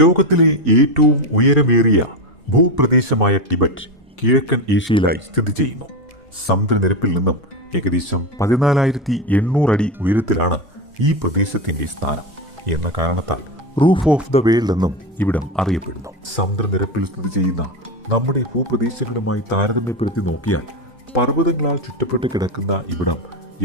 ലോകത്തിലെ ഏറ്റവും ഉയരമേറിയ ഭൂപ്രദേശമായ ടിബറ്റ് കിഴക്കൻ ഏഷ്യയിലായി സ്ഥിതി ചെയ്യുന്നു. സമുദ്രനിരപ്പിൽ നിന്നും ഏകദേശം പതിനാലായിരത്തി എണ്ണൂറ് അടി ഉയരത്തിലാണ് ഈ പ്രദേശത്തിന്റെ സ്ഥാനം എന്ന കാരണത്താൽ റൂഫ് ഓഫ് ദ വേൾഡ് എന്നും ഇവിടം അറിയപ്പെടുന്നു. സമുദ്രനിരപ്പിൽ സ്ഥിതി ചെയ്യുന്ന നമ്മുടെ ഭൂപ്രദേശങ്ങളുമായി താരതമ്യപ്പെടുത്തി നോക്കിയാൽ പർവതങ്ങളാൽ ചുറ്റപ്പെട്ട് കിടക്കുന്ന ഇവിടം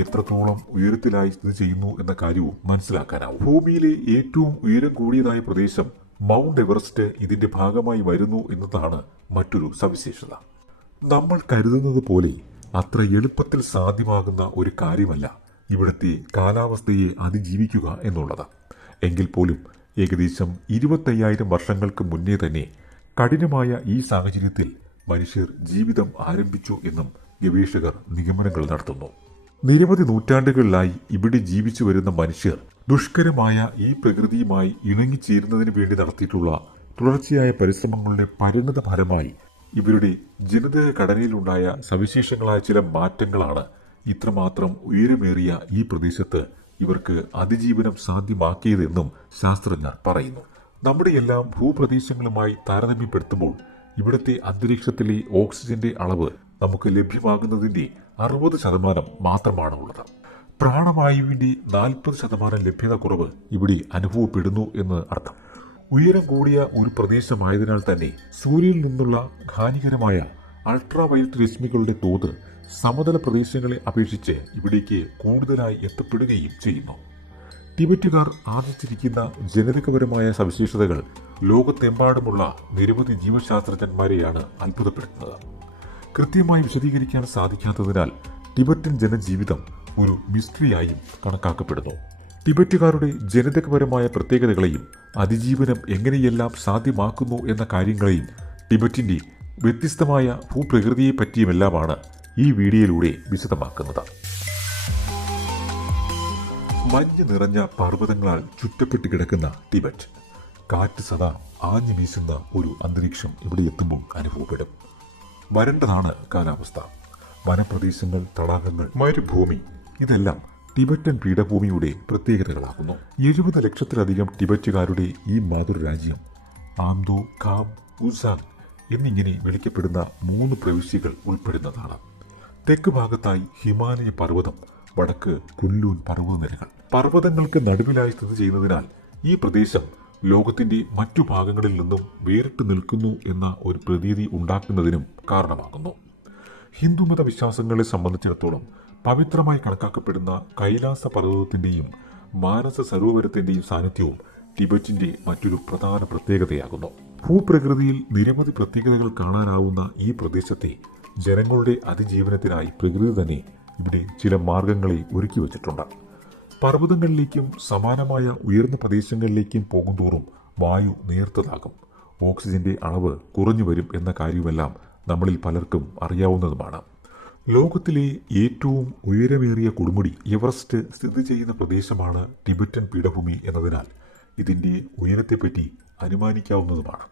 എത്രത്തോളം ഉയരത്തിലായി സ്ഥിതി ചെയ്യുന്നു എന്ന കാര്യവും മനസ്സിലാക്കാനാവും. ഭൂമിയിലെ ഏറ്റവും ഉയരം കൂടിയതായ പ്രദേശം മൗണ്ട് എവറസ്റ്റ് ഇതിന്റെ ഭാഗമായി വരുന്നു എന്നതാണ് മറ്റൊരു സവിശേഷത. നമ്മൾ കരുതുന്നത് പോലെ അത്ര എളുപ്പത്തിൽ സാധ്യമാകുന്ന ഒരു കാര്യമല്ല ഇവിടുത്തെ കാലാവസ്ഥയെ അതിജീവിക്കുക എന്നുള്ളത്. എങ്കിൽ പോലും ഏകദേശം ഇരുപത്തയ്യായിരം വർഷങ്ങൾക്ക് മുന്നേ തന്നെ കഠിനമായ ഈ സാഹചര്യത്തിൽ മനുഷ്യർ ജീവിതം ആരംഭിച്ചു എന്നും ഗവേഷകർ നിഗമനങ്ങൾ നടത്തുന്നു. നിരവധി നൂറ്റാണ്ടുകളിലായി ഇവിടെ ജീവിച്ചു വരുന്ന മനുഷ്യർ ദുഷ്കരമായ ഈ പ്രകൃതിയുമായി ഇണങ്ങിച്ചേരുന്നതിന് വേണ്ടി നടത്തിയിട്ടുള്ള തുടർച്ചയായ പരിശ്രമങ്ങളുടെ പരിണത ഫലമായി ഇവരുടെ ജനിതക ഘടനയിലുണ്ടായ സവിശേഷങ്ങളായ ചില മാറ്റങ്ങളാണ് ഇത്രമാത്രം ഉയരമേറിയ ഈ പ്രദേശത്ത് ഇവർക്ക് അതിജീവനം സാധ്യമാക്കിയതെന്നും ശാസ്ത്രജ്ഞർ പറയുന്നു. നമ്മുടെ എല്ലാം ഭൂപ്രദേശങ്ങളുമായി താരതമ്യപ്പെടുത്തുമ്പോൾ ഇവിടുത്തെ അന്തരീക്ഷത്തിലെ ഓക്സിജന്റെ അളവ് നമുക്ക് ലഭ്യമാകുന്നതിന്റെ അറുപത് ശതമാനം മാത്രമാണ് ഉള്ളത് പ്രാണവായുവിന്റെ നാൽപ്പത് ശതമാനം ലഭ്യത കുറവ് ഇവിടെ അനുഭവപ്പെടുന്നു എന്ന് അർത്ഥം. ഉയരം കൂടിയ ഒരു പ്രദേശമായതിനാൽ തന്നെ സൂര്യനിൽ നിന്നുള്ള ഹാനികരമായ അൾട്രാ വയലറ്റ് രശ്മികളുടെ തോത് സമതല പ്രദേശങ്ങളെ അപേക്ഷിച്ച് ഇവിടേക്ക് കൂടുതലായി എത്തപ്പെടുകയും ചെയ്യുന്നു. ടിബറ്റുകാർ ആർജിച്ചിരിക്കുന്ന ജനിതകപരമായ സവിശേഷതകൾ ലോകത്തെമ്പാടുമുള്ള നിരവധി ജീവശാസ്ത്രജ്ഞന്മാരെയാണ് അത്ഭുതപ്പെടുത്തുന്നത്. കൃത്യമായി വിശദീകരിക്കാൻ സാധിക്കാത്തതിനാൽ ടിബറ്റൻ ജനജീവിതം ഒരു മിസ്റ്ററിയായും കണക്കാക്കപ്പെടുന്നു. ടിബറ്റുകാരുടെ ജനിതകപരമായ പ്രത്യേകതകളെയും അതിജീവനം എങ്ങനെയെല്ലാം സാധ്യമാക്കുന്നു എന്ന കാര്യങ്ങളെയും ടിബറ്റിന്റെ വ്യത്യസ്തമായ ഭൂപ്രകൃതിയെ പറ്റിയുമെല്ലാമാണ് ഈ വീഡിയോയിലൂടെ വിശദമാക്കുന്നത്. മഞ്ഞ് നിറഞ്ഞ പർവതങ്ങളാൽ ചുറ്റപ്പെട്ട് കിടക്കുന്ന ടിബറ്റ്. കാറ്റ് സദാ ആഞ്ഞു വീശുന്ന ഒരു അന്തരീക്ഷം ഇവിടെ എത്തുമ്പോൾ അനുഭവപ്പെടും. വരണ്ടതാണ് കാലാവസ്ഥ. വനപ്രദേശങ്ങൾ തടാകങ്ങൾ മരുഭൂമി ഇതെല്ലാം ടിബറ്റൻ പീഠഭൂമിയുടെ പ്രത്യേകതകളാകുന്നു എഴുപത് ലക്ഷത്തിലധികം ടിബറ്റുകാരുടെ ഈ മാതൃരാജ്യം ആംദോ കാം ഉസാങ് എന്നിങ്ങനെ വിളിക്കപ്പെടുന്ന മൂന്ന് പ്രവിശ്യകൾ ഉൾപ്പെടുന്നതാണ്. തെക്ക് ഭാഗത്തായി ഹിമാലയ പർവതം വടക്ക് കുല്ലൂൻ പർവതനിരകൾ. പർവതങ്ങൾക്ക് നടുവിലായി സ്ഥിതി ചെയ്യുന്നതിനാൽ ഈ പ്രദേശം ലോകത്തിന്റെ മറ്റു ഭാഗങ്ങളിൽ നിന്നും വേറിട്ട് നിൽക്കുന്നു എന്ന ഒരു പ്രതീതി ഉണ്ടാക്കുന്നതിനും കാരണമാകുന്നു. ഹിന്ദുമത വിശ്വാസങ്ങളെ സംബന്ധിച്ചിടത്തോളം പവിത്രമായി കണക്കാക്കപ്പെടുന്ന കൈലാസ പർവതത്തിന്റെയും മാനസ സരോവരത്തിന്റെയും സാന്നിധ്യവും ടിബറ്റിന്റെ മറ്റൊരു പ്രധാന പ്രത്യേകതയാകുന്നു. ഭൂപ്രകൃതിയിൽ നിരവധി പ്രത്യേകതകൾ കാണാനാവുന്ന ഈ പ്രദേശത്തെ ജനങ്ങളുടെ അതിജീവനത്തിനായി പ്രകൃതി തന്നെ ഇവിടെ ചില മാർഗങ്ങളെ ഒരുക്കി വച്ചിട്ടുണ്ട്. പർവതങ്ങളിലേക്കും സമാനമായ ഉയർന്ന പ്രദേശങ്ങളിലേക്കും പോകുന്തോറും വായു നേർത്തതാകും. ഓക്സിജന്റെ അളവ് കുറഞ്ഞു വരും എന്ന കാര്യമെല്ലാം നമ്മളിൽ പലർക്കും അറിയാവുന്നതുമാണ്. ലോകത്തിലെ ഏറ്റവും ഉയരമേറിയ കൊടുമുടി എവറസ്റ്റ് സ്ഥിതി ചെയ്യുന്ന പ്രദേശമാണ് ടിബറ്റൻ പീഠഭൂമി എന്നതിനാൽ ഇതിന്റെ ഉയരത്തെപ്പറ്റി അനുമാനിക്കാവുന്നതുമാണ്.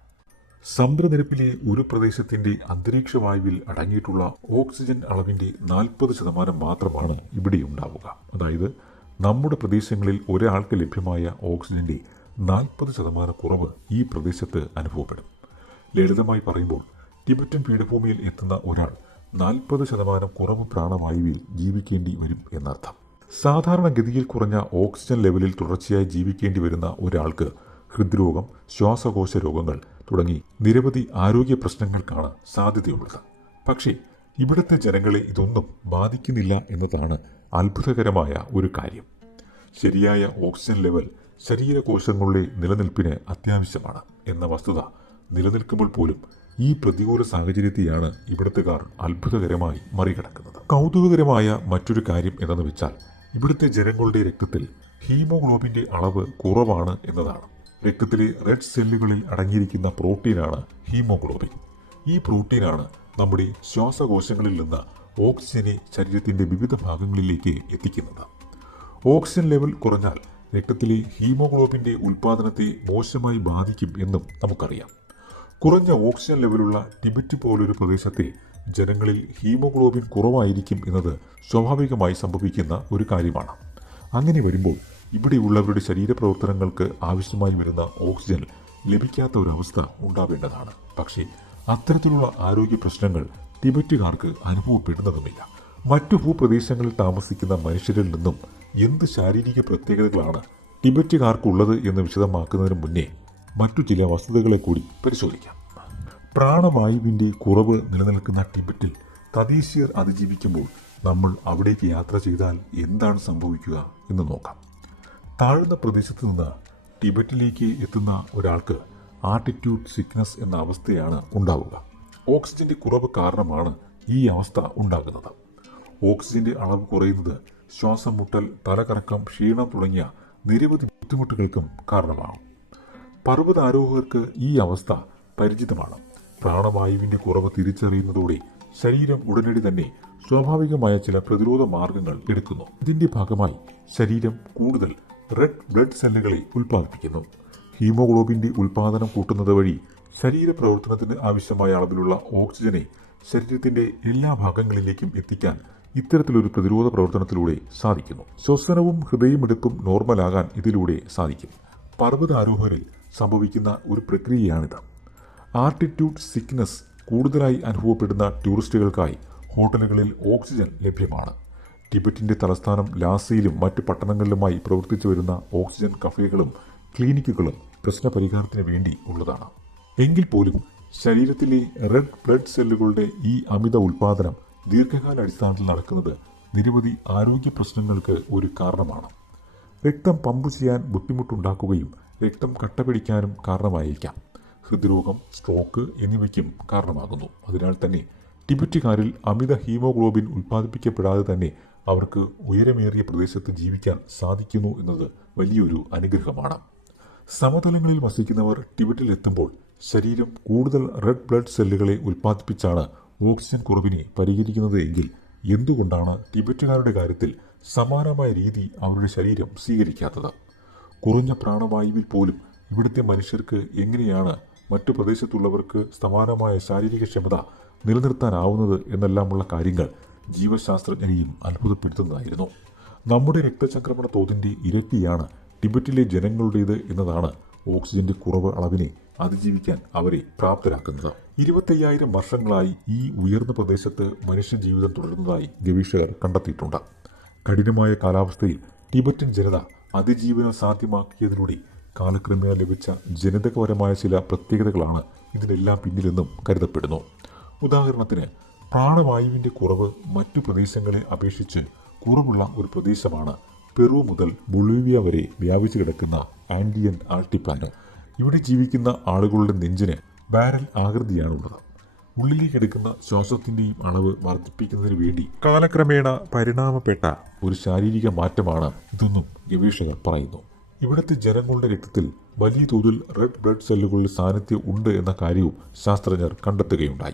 സമുദ്രനിരപ്പിലെ ഒരു പ്രദേശത്തിന്റെ അന്തരീക്ഷ വായുവിൽ അടങ്ങിയിട്ടുള്ള ഓക്സിജൻ അളവിന്റെ നാൽപ്പത് ശതമാനം മാത്രമാണ് ഇവിടെ ഉണ്ടാവുക. അതായത് നമ്മുടെ പ്രദേശങ്ങളിൽ ഒരാൾക്ക് ലഭ്യമായ ഓക്സിജന്റെ നാൽപ്പത് ശതമാനം കുറവ് ഈ പ്രദേശത്ത് അനുഭവപ്പെടും. ലളിതമായി പറയുമ്പോൾ ടിബറ്റൻ പീഠഭൂമിയിൽ എത്തുന്ന ഒരാൾ നാൽപ്പത് ശതമാനം കുറവ് പ്രാണവായുവിൽ ജീവിക്കേണ്ടി വരും എന്നർത്ഥം. സാധാരണഗതിയിൽ കുറഞ്ഞ ഓക്സിജൻ ലെവലിൽ തുടർച്ചയായി ജീവിക്കേണ്ടി വരുന്ന ഒരാൾക്ക് ഹൃദ്രോഗം ശ്വാസകോശ രോഗങ്ങൾ തുടങ്ങി നിരവധി ആരോഗ്യ പ്രശ്നങ്ങൾക്കാണ് സാധ്യതയുള്ളത്. പക്ഷേ ഇവിടുത്തെ ജനങ്ങളെ ഇതൊന്നും ബാധിക്കുന്നില്ല എന്നതാണ് അത്ഭുതകരമായ ഒരു കാര്യം. ശരിയായ ഓക്സിജൻ ലെവൽ ശരീരകോശങ്ങളുടെ നിലനിൽപ്പിന് അത്യാവശ്യമാണ് എന്ന വസ്തുത നിലനിൽക്കുമ്പോൾ പോലും ഈ പ്രതികൂല സാഹചര്യത്തെയാണ് ഇവിടുത്തുകാർ അത്ഭുതകരമായി മറികടക്കുന്നത്. കൗതുകകരമായ മറ്റൊരു കാര്യം എന്തെന്ന് വെച്ചാൽ ഇവിടുത്തെ ജനങ്ങളുടെ രക്തത്തിൽ ഹീമോഗ്ലോബിന്റെ അളവ് കുറവാണ് എന്നതാണ്. രക്തത്തിലെ റെഡ് സെല്ലുകളിൽ അടങ്ങിയിരിക്കുന്ന പ്രോട്ടീനാണ് ഹീമോഗ്ലോബിൻ. ഈ പ്രോട്ടീനാണ് നമ്മുടെ ശ്വാസകോശങ്ങളിൽ നിന്ന് ഓക്സിജനെ ശരീരത്തിന്റെ വിവിധ ഭാഗങ്ങളിലേക്ക് എത്തിക്കുന്നത്. ഓക്സിജൻ ലെവൽ കുറഞ്ഞാൽ രക്തത്തിലെ ഹീമോഗ്ലോബിന്റെ ഉൽപ്പാദനത്തെ മോശമായി ബാധിക്കും എന്നും നമുക്കറിയാം. കുറഞ്ഞ ഓക്സിജൻ ലെവലുള്ള ടിബറ്റ് പോലൊരു പ്രദേശത്തെ ജനങ്ങളിൽ ഹീമോഗ്ലോബിൻ കുറവായിരിക്കും എന്നത് സ്വാഭാവികമായി സംഭവിക്കുന്ന ഒരു കാര്യമാണ്. അങ്ങനെ വരുമ്പോൾ ഇവിടെയുള്ളവരുടെ ശരീരപ്രവർത്തനങ്ങൾക്ക് ആവശ്യമായി വരുന്ന ഓക്സിജൻ ലഭിക്കാത്ത ഒരവസ്ഥ ഉണ്ടാവേണ്ടതാണ്. പക്ഷേ അത്തരത്തിലുള്ള ആരോഗ്യ പ്രശ്നങ്ങൾ ടിബറ്റുകാർക്ക് അനുഭവപ്പെടുന്നതുമില്ല. മറ്റു ഭൂപ്രദേശങ്ങളിൽ താമസിക്കുന്ന മനുഷ്യരിൽ നിന്നും എന്ത് ശാരീരിക പ്രത്യേകതകളാണ് ടിബറ്റുകാർക്കുള്ളത് എന്ന് വിശദമാക്കുന്നതിന് മുന്നേ മറ്റു ചില വസ്തുതകളെ കൂടി പരിശോധിക്കാം. പ്രാണവായുവിന്റെ കുറവ് നിലനിൽക്കുന്ന ടിബറ്റിൽ തദ്ദേശീയർ അതിജീവിക്കുമ്പോൾ നമ്മൾ അവിടേക്ക് യാത്ര ചെയ്താൽ എന്താണ് സംഭവിക്കുക എന്ന് നോക്കാം. താഴ്ന്ന പ്രദേശത്ത് നിന്ന് ടിബറ്റിലേക്ക് എത്തുന്ന ഒരാൾക്ക് ആർട്ടിറ്റ്യൂഡ് സിക്നസ് എന്ന അവസ്ഥയാണ് ഉണ്ടാവുക. ഓക്സിജന്റെ കുറവ് കാരണമാണ് ഈ അവസ്ഥ ഉണ്ടാകുന്നത്. ഓക്സിജന്റെ അളവ് കുറയുന്നത് ശ്വാസം മുട്ടൽ തലകറക്കം ക്ഷീണം തുടങ്ങിയ നിരവധി ബുദ്ധിമുട്ടുകൾക്കും കാരണമാകും. പർവതാരോഹകർക്ക് ഈ അവസ്ഥ പരിചിതമാണ്. പ്രാണവായുവിന്റെ കുറവ് തിരിച്ചറിയുന്നതോടെ ശരീരം ഉടനടി തന്നെ സ്വാഭാവികമായ ചില പ്രതിരോധ മാർഗങ്ങൾ എടുക്കുന്നു. ഇതിന്റെ ഭാഗമായി ശരീരം കൂടുതൽ റെഡ് ബ്ലഡ് സെല്ലുകളെ ഉൽപ്പാദിപ്പിക്കുന്നു. ഹീമോഗ്ലോബിന്റെ ഉൽപാദനം കൂട്ടുന്നത് വഴി ശരീര പ്രവർത്തനത്തിന് ആവശ്യമായ അളവിലുള്ള ഓക്സിജനെ ശരീരത്തിന്റെ എല്ലാ ഭാഗങ്ങളിലേക്കും എത്തിക്കാൻ ഇത്തരത്തിലൊരു പ്രതിരോധ പ്രവർത്തനത്തിലൂടെ സാധിക്കുന്നു. ശ്വസനവും ഹൃദയമിടിപ്പും നോർമലാകാൻ ഇതിലൂടെ സാധിക്കും. പർവതാരോഹരിൽ സംഭവിക്കുന്ന ഒരു പ്രക്രിയയാണിത്. ആർട്ടിറ്റ്യൂഡ് സിക്നസ് കൂടുതലായി അനുഭവപ്പെടുന്ന ടൂറിസ്റ്റുകൾക്കായി ഹോട്ടലുകളിൽ ഓക്സിജൻ ലഭ്യമാണ്. ടിബറ്റിന്റെ തലസ്ഥാനം ലാസയിലും മറ്റ് പട്ടണങ്ങളിലുമായി പ്രവർത്തിച്ചു വരുന്ന ഓക്സിജൻ കഫേകളും ക്ലിനിക്കുകളും പ്രശ്നപരിഹാരത്തിന് വേണ്ടി ഉള്ളതാണ്. എങ്കിൽ പോലും ശരീരത്തിലെ റെഡ് ബ്ലഡ് സെല്ലുകളുടെ ഈ അമിത ഉൽപാദനം ദീർഘകാല അടിസ്ഥാനത്തിൽ നടക്കുന്നത് നിരവധി ആരോഗ്യ പ്രശ്നങ്ങൾക്ക് ഒരു കാരണമാണ്. രക്തം പമ്പ് ചെയ്യാൻ ബുദ്ധിമുട്ടുണ്ടാക്കുകയും രക്തം കട്ട പിടിക്കാനും കാരണമായിരിക്കാം ഹൃദ്രോഗം സ്ട്രോക്ക് എന്നിവയ്ക്കും കാരണമാകുന്നു. അതിനാൽ തന്നെ ടിബറ്റുകാരിൽ അമിത ഹീമോഗ്ലോബിൻ ഉൽപ്പാദിപ്പിക്കപ്പെടാതെ തന്നെ അവർക്ക് ഉയരമേറിയ പ്രദേശത്ത് ജീവിക്കാൻ സാധിക്കുന്നു എന്നത് വലിയൊരു അനുഗ്രഹമാണ്. സമതലങ്ങളിൽ വസിക്കുന്നവർ ടിബറ്റിൽ എത്തുമ്പോൾ ശരീരം കൂടുതൽ റെഡ് ബ്ലഡ് സെല്ലുകളെ ഉൽപ്പാദിപ്പിച്ചാണ് ഓക്സിജൻ കുറവിനെ പരിഹരിക്കുന്നത് എങ്കിൽ എന്തുകൊണ്ടാണ് ടിബറ്റുകാരുടെ കാര്യത്തിൽ സമാനമായ രീതി അവരുടെ ശരീരം സ്വീകരിക്കാത്തത്? കുറഞ്ഞ പ്രാണവായുവിൽ പോലും ഇവിടുത്തെ മനുഷ്യർക്ക് എങ്ങനെയാണ് മറ്റു പ്രദേശത്തുള്ളവർക്ക് സമാനമായ ശാരീരിക ക്ഷമത നിലനിർത്താനാവുന്നത് എന്നെല്ലാമുള്ള കാര്യങ്ങൾ ജീവശാസ്ത്രജ്ഞരെയും അത്ഭുതപ്പെടുത്തുന്നതായിരുന്നു. നമ്മുടെ രക്തചംക്രമണ തോതിന്റെ ഇരട്ടിയാണ് ടിബറ്റിലെ ജനങ്ങളുടേത് എന്നതാണ് ഓക്സിജന്റെ കുറവ് അളവിനെ അതിജീവിക്കാൻ അവരെ പ്രാപ്തരാക്കുന്നത്. ഇരുപത്തയ്യായിരം വർഷങ്ങളായി ഈ ഉയർന്ന പ്രദേശത്ത് മനുഷ്യജീവിതം തുടരുന്നതായി ഗവേഷകർ കണ്ടെത്തിയിട്ടുണ്ട്. കഠിനമായ കാലാവസ്ഥയിൽ ടിബറ്റൻ ജനത അതിജീവനം സാധ്യമാക്കിയതിലൂടെ കാലക്രമേണ ലഭിച്ച ജനിതകപരമായ ചില പ്രത്യേകതകളാണ് ഇതിനെല്ലാം പിന്നിലെന്നും കരുതപ്പെടുന്നു. ഉദാഹരണത്തിന് പ്രാണവായുവിന്റെ കുറവ് മറ്റു പ്രദേശങ്ങളെ അപേക്ഷിച്ച് കുറവുള്ള ഒരു പ്രദേശമാണ് പെറു മുതൽ ബൊളീവിയ വരെ വ്യാപിച്ചു കിടക്കുന്ന ആൻഡിയൻ ആൾട്ടിപ്ലാനോ. ഇവിടെ ജീവിക്കുന്ന ആളുകളുടെ നെഞ്ചിന് ബാരൽ ആകൃതിയാണുള്ളത്. ഉള്ളിലേക്ക് എടുക്കുന്ന ശ്വാസത്തിന്റെയും അളവ് വർദ്ധിപ്പിക്കുന്നതിന് വേണ്ടി കാലക്രമേണ പരിണാമപ്പെട്ട ഒരു ശാരീരിക മാറ്റമാണ് ഇതെന്നും ഗവേഷകർ പറയുന്നു. ഇവിടുത്തെ ജനങ്ങളുടെ രക്തത്തിൽ വലിയ തോതിൽ റെഡ് ബ്ലഡ് സെല്ലുകളുടെ സാന്നിധ്യം ഉണ്ട് എന്ന കാര്യവും ശാസ്ത്രജ്ഞർ കണ്ടെത്തുകയുണ്ടായി.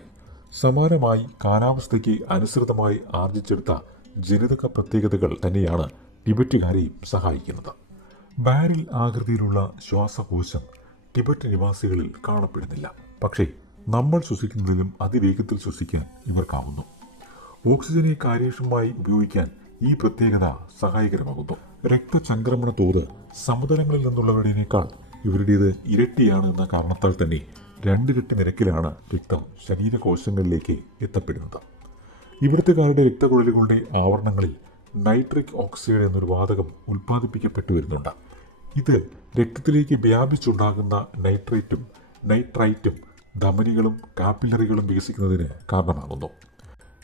സമാനമായി കാലാവസ്ഥയ്ക്ക് അനുസൃതമായി ആർജിച്ചെടുത്ത ജനിതക പ്രത്യേകതകൾ തന്നെയാണ് ടിബറ്റുകാരെയും സഹായിക്കുന്നത്. ബാരിൽ ആകൃതിയിലുള്ള ശ്വാസകോശം ടിബറ്റ് നിവാസികളിൽ കാണപ്പെടുന്നില്ല. പക്ഷേ നമ്മൾ ശ്വസിക്കുന്നതിലും അതിവേഗത്തിൽ ശ്വസിക്കാൻ ഇവർക്കാവുന്നു. ഓക്സിജനെ കാര്യക്ഷമമായി ഉപയോഗിക്കാൻ ഈ പ്രത്യേകത സഹായകരമാകുന്നു. രക്തചംക്രമണ തോത് സമതലങ്ങളിൽ നിന്നുള്ളവരുടേക്കാൾ ഇവരുടേത് ഇരട്ടിയാണ് എന്ന കാരണത്താൽ തന്നെ രണ്ടിരട്ടി നിരക്കിലാണ് രക്തം ശരീരകോശങ്ങളിലേക്ക് എത്തപ്പെടുന്നത്. ഇവിടുത്തുകാരുടെ രക്തക്കുഴലുകളുടെ ആവരണങ്ങളിൽ നൈട്രിക് ഓക്സൈഡ് എന്നൊരു വാതകം ഉൽപ്പാദിപ്പിക്കപ്പെട്ടു വരുന്നുണ്ട് ഇത് രക്തത്തിലേക്ക് വ്യാപിച്ചുണ്ടാകുന്ന നൈട്രേറ്റും നൈട്രൈറ്റും ധമനികളും കാപ്പിലറികളും വികസിക്കുന്നതിന് കാരണമാകുന്നു.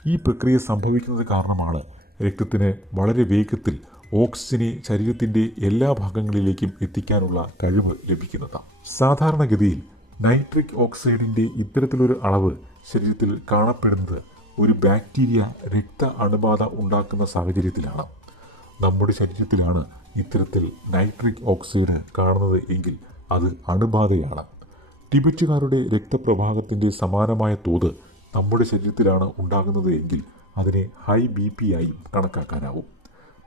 ഈ പ്രക്രിയ സംഭവിക്കുന്നത് കാരണമാണ് രക്തത്തിന് വളരെ വേഗത്തിൽ ഓക്സിജനെ ശരീരത്തിന്റെ എല്ലാ ഭാഗങ്ങളിലേക്കും എത്തിക്കാനുള്ള കഴിവ് ലഭിക്കുന്നത്. സാധാരണഗതിയിൽ നൈട്രിക് ഓക്സൈഡിന്റെ ഇത്തരത്തിലൊരു അളവ് ശരീരത്തിൽ കാണപ്പെടുന്നത് ഒരു ബാക്ടീരിയ രക്ത അണുബാധ ഉണ്ടാക്കുന്ന സാഹചര്യത്തിലാണ്. നമ്മുടെ ശരീരത്തിലാണ് ഇത്തരത്തിൽ നൈട്രിക് ഓക്സൈഡ് കാണുന്നത് എങ്കിൽ അത് അണുബാധയാണ്. ടിബറ്റുകാരുടെ രക്തപ്രവാഹത്തിന്റെ സമാനമായ തോത് നമ്മുടെ ശരീരത്തിലാണ് ഉണ്ടാകുന്നത് എങ്കിൽ അതിനെ ഹൈ ബി പി ആയും കണക്കാക്കാനാവും.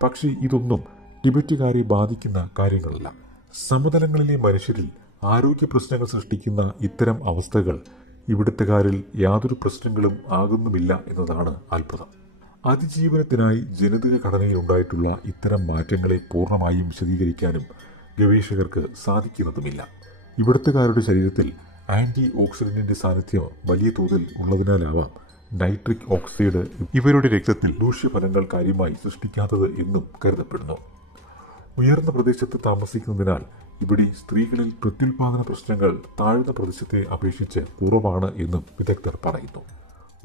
പക്ഷേ ഇതൊന്നും ടിബറ്റുകാരെ ബാധിക്കുന്ന കാര്യങ്ങളല്ല. സമതലങ്ങളിലെ മനുഷ്യരിൽ ആരോഗ്യ പ്രശ്നങ്ങൾ സൃഷ്ടിക്കുന്ന ഇത്തരം അവസ്ഥകൾ ഇവിടുത്തുകാരിൽ യാതൊരു പ്രശ്നങ്ങളും ആകുന്നുമില്ല എന്നതാണ് അത്ഭുതം. അതിജീവനത്തിനായി ജനിതക ഘടനയിൽ ഉണ്ടായിട്ടുള്ള ഇത്തരം മാറ്റങ്ങളെ പൂർണമായും വിശദീകരിക്കാനും ഗവേഷകർക്ക് സാധിക്കുന്നതുമില്ല. ഇവിടുത്തുകാരുടെ ശരീരത്തിൽ ആന്റി ഓക്സിഡന്റിന്റെ സാന്നിധ്യം വലിയ തോതിൽ ഉള്ളതിനാലാവാം നൈട്രിക് ഓക്സൈഡ് ഇവരുടെ രക്തത്തിൽ ദൂഷ്യഫലങ്ങൾ കാര്യമായി സൃഷ്ടിക്കാത്തത് എന്നും കരുതപ്പെടുന്നു. ഉയർന്ന പ്രദേശത്ത് താമസിക്കുന്നതിനാൽ ഇവിടെ സ്ത്രീകളിൽ പ്രത്യുൽപാദന പ്രശ്നങ്ങൾ താഴ്ന്ന പ്രദേശത്തെ അപേക്ഷിച്ച് കുറവാണ് എന്നും വിദഗ്ധർ പറയുന്നു.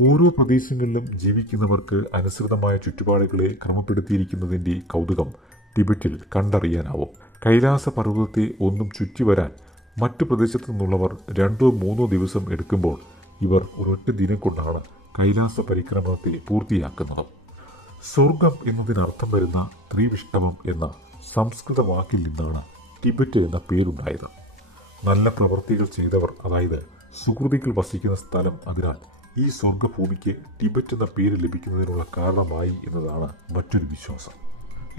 ഓരോ പ്രദേശങ്ങളിലും ജീവിക്കുന്നവർക്ക് അനുസൃതമായ ചുറ്റുപാടുകളെ ക്രമപ്പെടുത്തിയിരിക്കുന്നതിന്റെ കൗതുകം ടിബറ്റിൽ കണ്ടറിയാനാവും. കൈലാസ പർവതത്തെ ഒന്നും ചുറ്റി വരാൻ മറ്റു പ്രദേശത്തു നിന്നുള്ളവർ രണ്ടോ മൂന്നോ ദിവസം എടുക്കുമ്പോൾ ഇവർ ഒരൊറ്റ ദിനം കൊണ്ടാണ് കൈലാസ പരിക്രമണത്തെ പൂർത്തിയാക്കുന്നത്. സ്വർഗം എന്നതിനർത്ഥം വരുന്ന ത്രിവിഷ്ണവം എന്ന സംസ്കൃത വാക്കിൽ നിന്നാണ് ടിബറ്റ് എന്ന പേരുണ്ടായത്. നല്ല പ്രവൃത്തികൾ ചെയ്തവർ അതായത് സുഹൃതികൾ വസിക്കുന്ന സ്ഥലം അതിനാൽ ഈ സ്വർഗഭൂമിക്ക് ടിബറ്റ് എന്ന പേര് ലഭിക്കുന്നതിനുള്ള കാരണമായി എന്നതാണ് മറ്റൊരു വിശ്വാസം.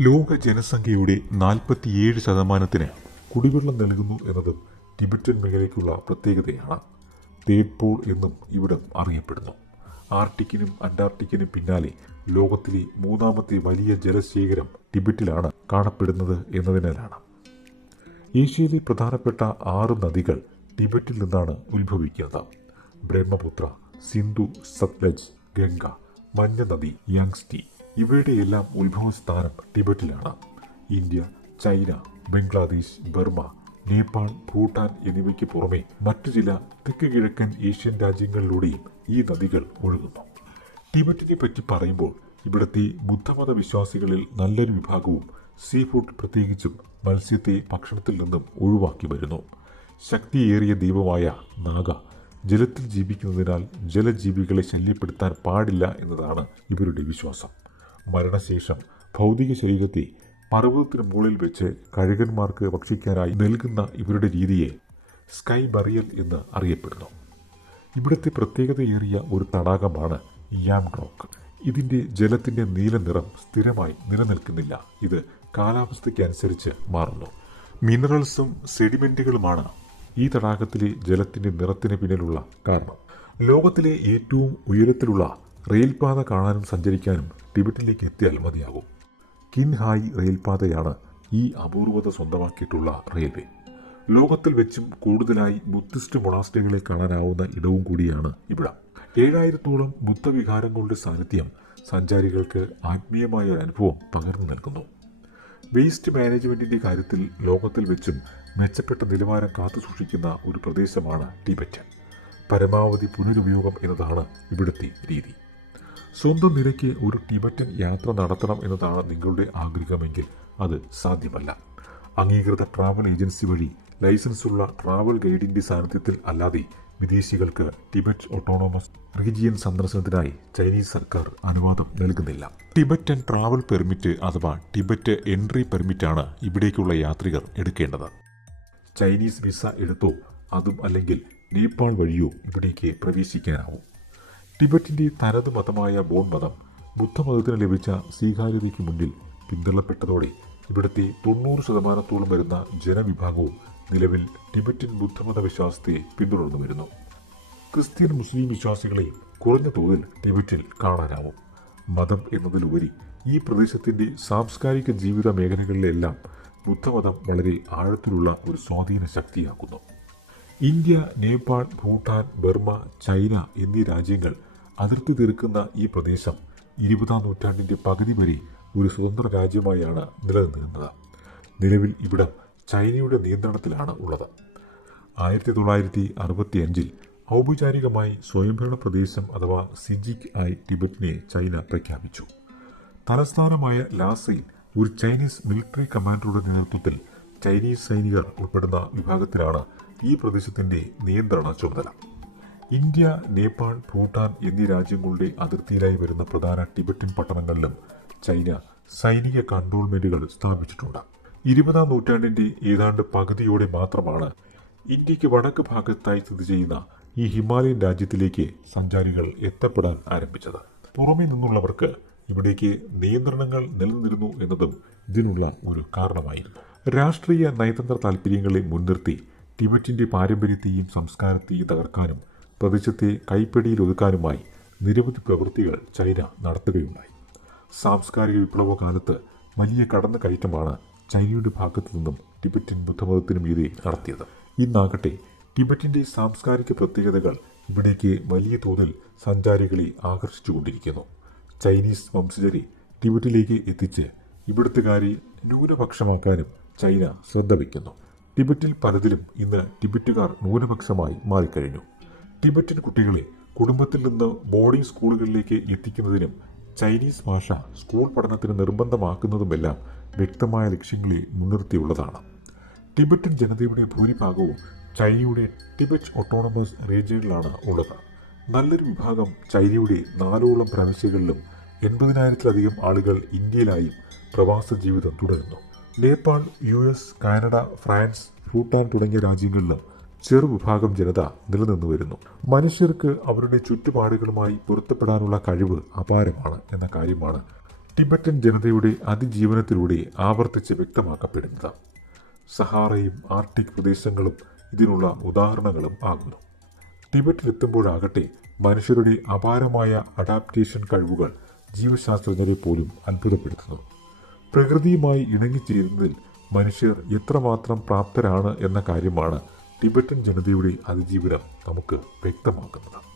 ലോക ജനസംഖ്യയുടെ നാൽപ്പത്തിയേഴ് ശതമാനത്തിന് കുടിവെള്ളം നൽകുന്നു എന്നതും ടിബറ്റൻ മേഖലയ്ക്കുള്ള പ്രത്യേകതയാണ്. തേപ്പോൾ എന്നും ഇവിടം അറിയപ്പെടുന്നു. ആർട്ടിക്കിനും അന്റാർട്ടിക്കിനും പിന്നാലെ ലോകത്തിലെ മൂന്നാമത്തെ വലിയ ജലശേഖരം ടിബറ്റിലാണ് കാണപ്പെടുന്നത് എന്നതിനാലാണ്. ഏഷ്യയിലെ പ്രധാനപ്പെട്ട ആറ് നദികൾ ടിബറ്റിൽ നിന്നാണ് ഉത്ഭവിക്കുന്നത്. ബ്രഹ്മപുത്ര സിന്ധു സത്ലജ് ഗംഗ മഞ്ഞ നദി യാങ്സ്റ്റി ഇവയുടെയെല്ലാം ഉത്ഭവസ്ഥാനം ടിബറ്റിലാണ്. India China Bangladesh Burma Nepal Bhutan എന്നിവയ്ക്ക് പുറമെ മറ്റു ചില തെക്ക് കിഴക്കൻ ഏഷ്യൻ രാജ്യങ്ങളിലൂടെയും ഈ നദികൾ ഒഴുകുന്നു. ടിബറ്റിനെ പറ്റി പറയുമ്പോൾ ഇവിടുത്തെ ബുദ്ധമത വിശ്വാസികളിൽ നല്ലൊരു വിഭാഗവും സീ ഫുഡ് പ്രത്യേകിച്ചും മത്സ്യത്തെ ഭക്ഷണത്തിൽ നിന്നും ഒഴിവാക്കി വരുന്നു. ശക്തിയേറിയ ദൈവമായ നാഗ ജലത്തിൽ ജീവിക്കുന്നതിനാൽ ജലജീവികളെ ശല്യപ്പെടുത്താൻ പാടില്ല എന്നതാണ് ഇവരുടെ വിശ്വാസം. മരണശേഷം ഭൗതിക ശരീരത്തെ പർവതത്തിന് മുകളിൽ വെച്ച് കഴുകന്മാർക്ക് ഭക്ഷിക്കാനായി നൽകുന്ന ഇവരുടെ രീതിയെ സ്കൈ ബറിയൽ എന്ന് അറിയപ്പെടുന്നു. ഇവിടുത്തെ പ്രത്യേകതയേറിയ ഒരു തടാകമാണ് യാം റോക്ക്. ഇതിന്റെ ജലത്തിന്റെ നീല നിറം സ്ഥിരമായി നിലനിൽക്കുന്നില്ല. ഇത് കാലാവസ്ഥയ്ക്കനുസരിച്ച് മാറുന്നു. മിനറൽസും സെഡിമെന്റുകളുമാണ് ഈ തടാകത്തിലെ ജലത്തിന്റെ നിറത്തിന് പിന്നിലുള്ള കാരണം. ലോകത്തിലെ ഏറ്റവും ഉയരത്തിലുള്ള റെയിൽപാത കാണാനും സഞ്ചരിക്കാനും ടിബറ്റിലേക്ക് എത്തിയാൽ മതിയാകും. കിൻഹായ് റെയിൽപാതയാണ് ഈ അപൂർവത സ്വന്തമാക്കിയിട്ടുള്ള റെയിൽവേ. ലോകത്തിൽ വെച്ചും കൂടുതലായി ബുദ്ധിസ്റ്റ് മൊണാസ്റ്റികളെ കാണാനാവുന്ന ഇടവും കൂടിയാണ് ഇവിടം. ഏഴായിരത്തോളം ബുദ്ധവിഹാരങ്ങളുടെ സാന്നിധ്യം സഞ്ചാരികൾക്ക് ആത്മീയമായ ഒരു അനുഭവം പകർന്നു നൽകുന്നു. വേസ്റ്റ് മാനേജ്മെന്റിന്റെ കാര്യത്തിൽ ലോകത്തിൽ വെച്ചും മെച്ചപ്പെട്ട നിലവാരം കാത്തുസൂക്ഷിക്കുന്ന ഒരു പ്രദേശമാണ് ടിബറ്റ് പരമാവധി പുനരുപയോഗം എന്നതാണ് ഇവിടുത്തെ രീതി. സ്വന്തം നിലയ്ക്ക് ഒരു ടിബറ്റൻ യാത്ര നടത്തണം എന്നതാണ് നിങ്ങളുടെ ആഗ്രഹമെങ്കിൽ അത് സാധ്യമല്ല. അംഗീകൃത ട്രാവൽ ഏജൻസി വഴി ലൈസൻസുള്ള ട്രാവൽ ഗൈഡിന്റെ സാന്നിധ്യത്തിൽ അല്ലാതെ വിദേശികൾക്ക് ടിബറ്റ് ഓട്ടോണോമസ് റീജിയൻ സന്ദർശനത്തിനായി ചൈനീസ് സർക്കാർ അനുവാദം നൽകുന്നില്ല. ടിബറ്റൻ ട്രാവൽ പെർമിറ്റ് അഥവാ ടിബറ്റ് എൻട്രി പെർമിറ്റാണ് ഇവിടേക്കുള്ള യാത്രികർ എടുക്കേണ്ടത്. ചൈനീസ് വിസ എടുത്തോ അതും അല്ലെങ്കിൽ നേപ്പാൾ വഴിയോ ഇവിടേക്ക് പ്രവേശിക്കാനാവും. ടിബറ്റിന്റെ തനത് മതമായ ബോൺ മതം ബുദ്ധമതത്തിന് ലഭിച്ച സ്വീകാര്യതയ്ക്ക് മുന്നിൽ പിന്തള്ളപ്പെട്ടതോടെ ഇവിടുത്തെ തൊണ്ണൂറ് ശതമാനത്തോളം വരുന്ന ജനവിഭാഗവും നിലവിൽ ടിബറ്റൻ ബുദ്ധമത വിശ്വാസത്തെ പിന്തുടർന്നു വരുന്നു ക്രിസ്ത്യൻ മുസ്ലിം വിശ്വാസികളെയും കുറഞ്ഞ തോതിൽ ടിബറ്റിൽ കാണാനാവും. മതം എന്നതിലുപരി ഈ പ്രദേശത്തിന്റെ സാംസ്കാരിക ജീവിത മേഖലകളിലെല്ലാം ബുദ്ധമതം വളരെ ആഴത്തിലുള്ള ഒരു സ്വാധീന ശക്തിയാക്കുന്നു. India Nepal Bhutan Burma China എന്നീ രാജ്യങ്ങൾ അതിർത്തി തീർക്കുന്ന ഈ പ്രദേശം ഇരുപതാം നൂറ്റാണ്ടിന്റെ പകുതി വരെ ഒരു സ്വതന്ത്ര രാജ്യമായാണ് നിലനിന്നിരുന്നത്. നിലവിൽ ഇവിടം ചൈനയുടെ നിയന്ത്രണത്തിലാണ് ഉള്ളത്. ആയിരത്തി തൊള്ളായിരത്തി അറുപത്തി അഞ്ചിൽ ഔപചാരികമായി സ്വയംഭരണ പ്രദേശം അഥവാ സിജിക് ആയി ടിബറ്റിനെ ചൈന പ്രഖ്യാപിച്ചു. തലസ്ഥാനമായ ലാസയിൽ ഒരു ചൈനീസ് മിലിറ്ററി കമാൻഡറുടെ നേതൃത്വത്തിൽ ചൈനീസ് സൈനികർ ഉൾപ്പെടുന്ന വിഭാഗത്തിലാണ് ഈ പ്രദേശത്തിന്റെ നിയന്ത്രണ ചുമതല. ഇന്ത്യ നേപ്പാൾ ഭൂട്ടാൻ എന്നീ രാജ്യങ്ങളുടെ അതിർത്തിയിലായി വരുന്ന പ്രധാന ടിബറ്റൻ പട്ടണങ്ങളിലും ചൈന സൈനിക കൺട്രോൾമെന്റുകൾ സ്ഥാപിച്ചിട്ടുണ്ട്. ഇരുപതാം നൂറ്റാണ്ടിന്റെ ഏതാണ്ട് പകുതിയോടെ മാത്രമാണ് ഇന്ത്യയ്ക്ക് വടക്ക് ഭാഗത്തായി സ്ഥിതി ചെയ്യുന്ന ഈ ഹിമാലയൻ രാജ്യത്തിലേക്ക് സഞ്ചാരികൾ എത്തപ്പെടാൻ ആരംഭിച്ചത്. പുറമേ നിന്നുള്ളവർക്ക് ഇവിടേക്ക് നിയന്ത്രണങ്ങൾ നിലനിന്നിരുന്നു എന്നതും ഇതിനുള്ള ഒരു കാരണമായിരുന്നു. രാഷ്ട്രീയ നയതന്ത്ര താൽപ്പര്യങ്ങളെ മുൻനിർത്തി ടിബറ്റിന്റെ പാരമ്പര്യത്തെയും സംസ്കാരത്തെയും തകർക്കാനും പ്രദേശത്തെ കൈപ്പിടിയിൽ ഒതുക്കാനുമായി നിരവധി പ്രവൃത്തികൾ ചൈന നടത്തുകയുണ്ടായി. സാംസ്കാരിക വിപ്ലവ കാലത്ത് വലിയ കടന്നുകയറ്റമാണ് ചൈനയുടെ ഭാഗത്തു നിന്നും ടിബറ്റിൻ ബുദ്ധമതത്തിനും മീതെ നടത്തിയത്. ഇന്നാകട്ടെ ടിബറ്റിന്റെ സാംസ്കാരിക പ്രത്യേകതകൾ ഇവിടേക്ക് വലിയ തോതിൽ സഞ്ചാരികളെ ആകർഷിച്ചുകൊണ്ടിരിക്കുന്നു. ചൈനീസ് വംശജരെ ടിബറ്റിലേക്ക് എത്തിച്ച് ഇവിടുത്തുകാരെ ന്യൂനപക്ഷമാക്കാനും ചൈന ശ്രദ്ധ വയ്ക്കുന്നു. ടിബറ്റിൽ പലതിലും ഇന്ന് ടിബറ്റുകാർ ന്യൂനപക്ഷമായി മാറിക്കഴിഞ്ഞു. ടിബറ്റിൻ കുട്ടികളെ കുടുംബത്തിൽ നിന്ന് ബോർഡിംഗ് സ്കൂളുകളിലേക്ക് എത്തിക്കുന്നതിനും ചൈനീസ് ഭാഷ സ്കൂൾ പഠനത്തിന് നിർബന്ധമാക്കുന്നതുമെല്ലാം വ്യക്തമായ ലക്ഷ്യങ്ങളെ മുൻനിർത്തിയുള്ളതാണ്. ടിബറ്റൻ ജനതയുടെ ഭൂരിഭാഗവും ചൈനയുടെ ടിബറ്റ് ഓട്ടോണമസ് റീജിയനിലാണ് ഉള്ളത്. നല്ലൊരു വിഭാഗം ചൈനയുടെ നാലോളം പ്രവിശ്യകളിലും എൺപതിനായിരത്തിലധികം ആളുകൾ ഇന്ത്യയിലായും പ്രവാസ ജീവിതം തുടരുന്നു. Nepal U S Canada France Bhutan തുടങ്ങിയ രാജ്യങ്ങളിലും ചെറുവിഭാഗം ജനത നിലനിന്നു വരുന്നു മനുഷ്യർക്ക് അവരുടെ ചുറ്റുപാടുകളുമായി പൊരുത്തപ്പെടാനുള്ള കഴിവ് അപാരമാണ് എന്ന കാര്യമാണ് ടിബറ്റൻ ജനതയുടെ അതിജീവനത്തിലൂടെ ആവർത്തിച്ച് വ്യക്തമാക്കപ്പെടുന്നത്. സഹാറയും ആർട്ടിക് പ്രദേശങ്ങളും ഇതിനുള്ള ഉദാഹരണങ്ങളും ആകുന്നു. ടിബറ്റിലെത്തുമ്പോഴാകട്ടെ മനുഷ്യരുടെ അപാരമായ അഡാപ്റ്റേഷൻ കഴിവുകൾ ജീവശാസ്ത്രജ്ഞരെ പോലും അത്ഭുതപ്പെടുത്തുന്നു. പ്രകൃതിയുമായി ഇണങ്ങിച്ചേരുന്നതിൽ മനുഷ്യർ എത്രമാത്രം പ്രാപ്തരാണ് എന്ന കാര്യമാണ് ടിബറ്റൻ ജനതയുടെ അതിജീവിതം നമുക്ക് വ്യക്തമാക്കുന്നത്.